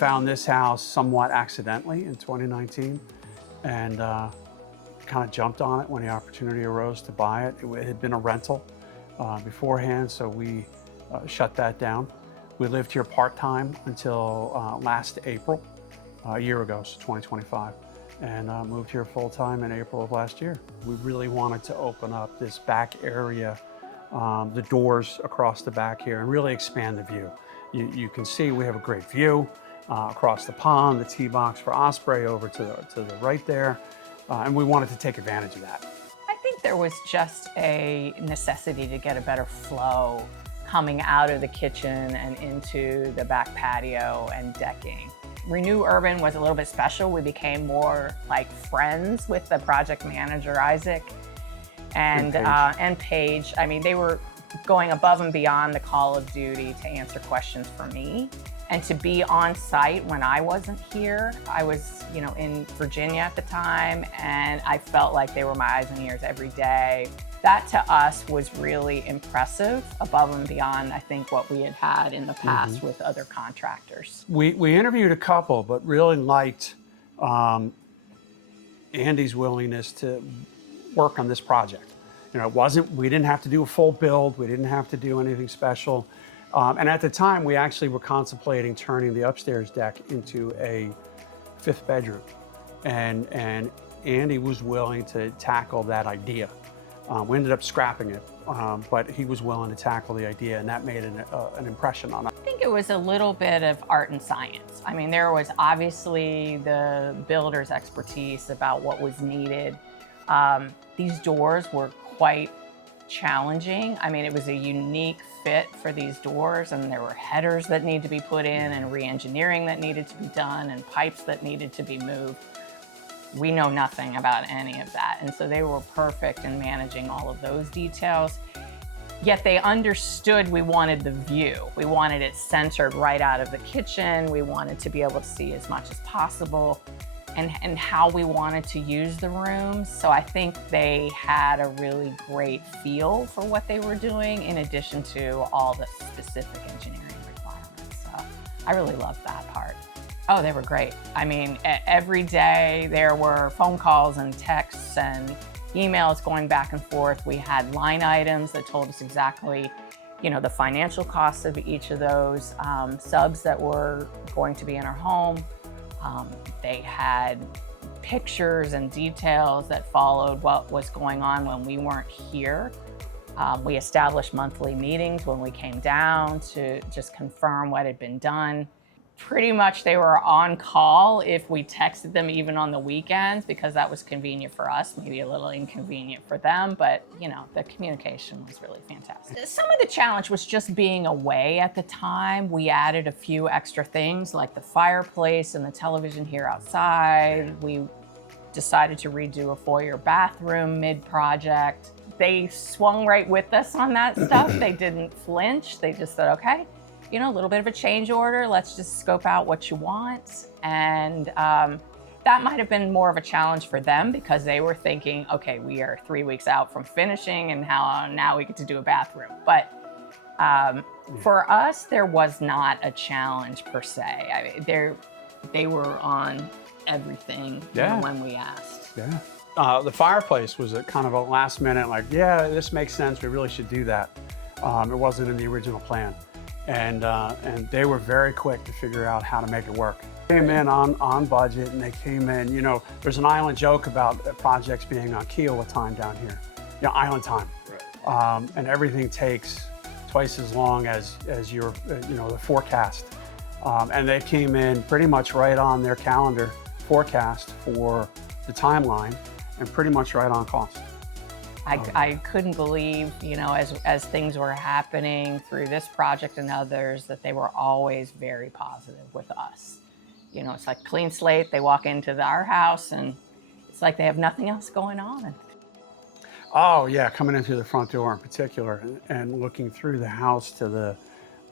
found this house somewhat accidentally in 2019 and kind of jumped on it when the opportunity arose to buy it. It had been a rental beforehand, so we shut that down. We lived here part-time until last April, a year ago, so 2025, and moved here full-time in April of last year. We really wanted to open up this back area, the doors across the back here, and really expand the view. You can see we have a great view across the pond, the tee box for Osprey over to the right there, and we wanted to take advantage of that. I think there was just a necessity to get a better flow coming out of the kitchen and into the back patio and decking. Renew Urban was a little bit special. We became more like friends with the project manager, Isaac, and Paige. I mean, they were going above and beyond the call of duty to answer questions for me and to be on site when I wasn't here. I was, in Virginia at the time, and I felt like they were my eyes and ears every day. That to us was really impressive, above and beyond, I think, what we had had in the past with other contractors. We interviewed a couple, but really liked Andy's willingness to work on this project. We didn't have to do a full build. We didn't have to do anything special. And at the time, we actually were contemplating turning the upstairs deck into a 5th bedroom. And Andy was willing to tackle that idea. We ended up scrapping it, but he was willing to tackle the idea, and that made an impression on us. I think it was a little bit of art and science. I mean, there was obviously the builder's expertise about what was needed. These doors were quite challenging. I mean, it was a unique fit for these doors, and there were headers that needed to be put in and re-engineering that needed to be done and pipes that needed to be moved. We know nothing about any of that, and so they were perfect in managing all of those details. Yet they understood we wanted the view. We wanted it centered right out of the kitchen. We wanted to be able to see as much as possible, and how we wanted to use the rooms. So I think they had a really great feel for what they were doing, in addition to all the specific engineering requirements. So I really loved that part. Oh, they were great. I mean, every day there were phone calls and texts and emails going back and forth. We had line items that told us exactly, the financial costs of each of those subs that were going to be in our home. They had pictures and details that followed what was going on when we weren't here. We established monthly meetings when we came down to just confirm what had been done. Pretty much they were on call if we texted them even on the weekends, because that was convenient for us, maybe a little inconvenient for them, but the communication was really fantastic. Some of the challenge was just being away at the time. We added a few extra things like the fireplace and the television here outside. We decided to redo a foyer bathroom mid-project. They swung right with us on that stuff. They didn't flinch. They just said, okay, a little bit of a change order. Let's just scope out what you want. And that might have been more of a challenge for them, because they were thinking, okay, we are 3 weeks out from finishing, and how now we get to do a bathroom. But for us, there was not a challenge per se. I mean, they were on everything when we asked. Yeah. The fireplace was a kind of a last minute, like, yeah, this makes sense. We really should do that. It wasn't in the original plan. And they were very quick to figure out how to make it work. Came in on budget, and they came in, there's an island joke about projects being on Kiowa time down here, island time. Right. And everything takes twice as long as your, the forecast. And they came in pretty much right on their calendar forecast for the timeline, and pretty much right on cost. I couldn't believe, as things were happening through this project and others, that they were always very positive with us. It's like clean slate. They walk into our house, and it's like they have nothing else going on. Oh yeah, coming in through the front door in particular, and looking through the house to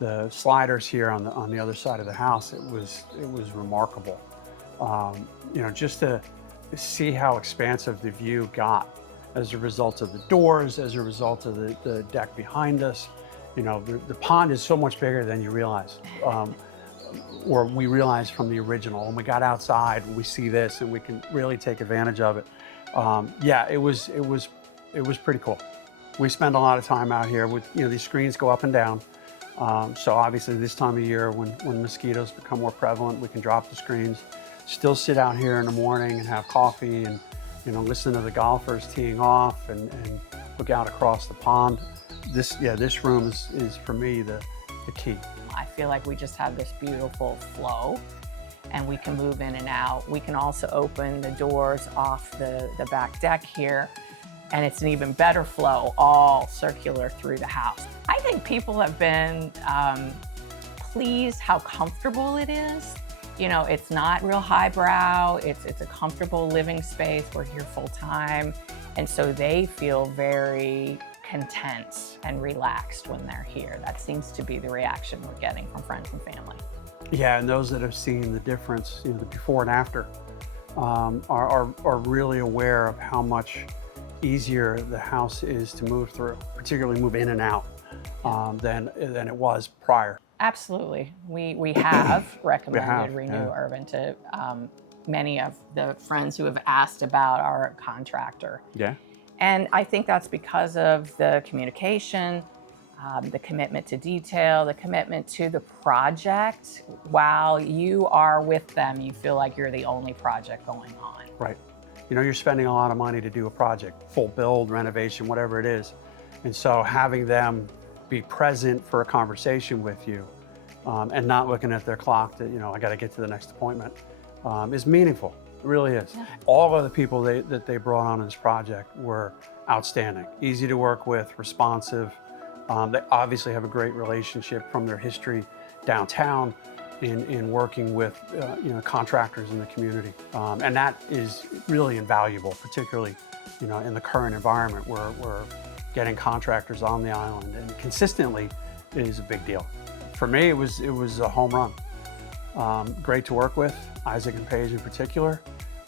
the sliders here on the other side of the house, it was remarkable. Just to see how expansive the view got as a result of the doors, as a result of the deck behind us. The pond is so much bigger than you realize. or we realized from the original, when we got outside, we see this and we can really take advantage of it. Yeah, it was pretty cool. We spend a lot of time out here with, these screens go up and down. So obviously this time of year when mosquitoes become more prevalent, we can drop the screens, still sit out here in the morning and have coffee and, listen to the golfers teeing off and look out across the pond. This room is for me the key. I feel like we just have this beautiful flow and we can move in and out. We can also open the doors off the back deck here, and it's an even better flow, all circular through the house. I think people have been pleased how comfortable it is. It's not real highbrow, it's a comfortable living space. We're here full time, and so they feel very content and relaxed when they're here. That seems to be the reaction we're getting from friends and family. Yeah, and those that have seen the difference, the before and after, are really aware of how much easier the house is to move through, particularly move in and out, than it was prior. Absolutely. We have recommended Renew yeah. Urban to many of the friends who have asked about our contractor. Yeah. And I think that's because of the communication, the commitment to detail, the commitment to the project. While you are with them, you feel like you're the only project going on. Right. You're spending a lot of money to do a project, full build, renovation, whatever it is. And so having them be present for a conversation with you and not looking at their clock that, I got to get to the next appointment is meaningful. It really is. Yeah. All of the people that they brought on in this project were outstanding, easy to work with, responsive. They obviously have a great relationship from their history downtown in working with contractors in the community. And that is really invaluable, particularly in the current environment where we're getting contractors on the island and consistently is a big deal. For me, it was a home run. Great to work with, Isaac and Paige in particular,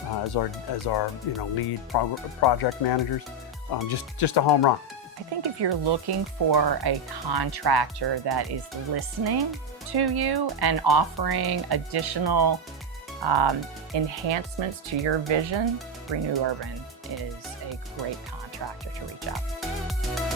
as our lead project managers. Just a home run. I think if you're looking for a contractor that is listening to you and offering additional enhancements to your vision, Renew Urban is a great contractor to reach out to.